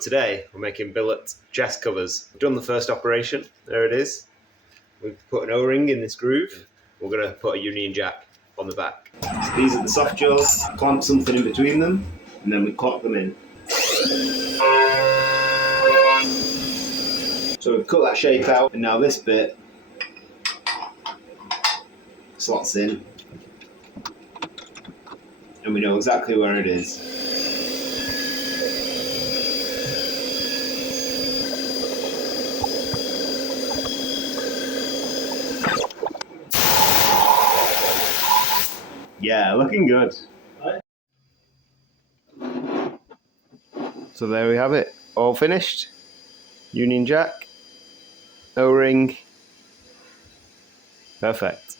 Today we're making billet chest covers. We've done the first operation, there it is. We've put an O-ring in this groove. We're going to put a Union Jack on the back. So these are the soft jaws, clamp something in between them, and then we clock them in. So we've cut that shape out, and now this bit slots in, and we know exactly where it is. Yeah, looking good. So there we have it, all finished. Union Jack, O-ring, perfect.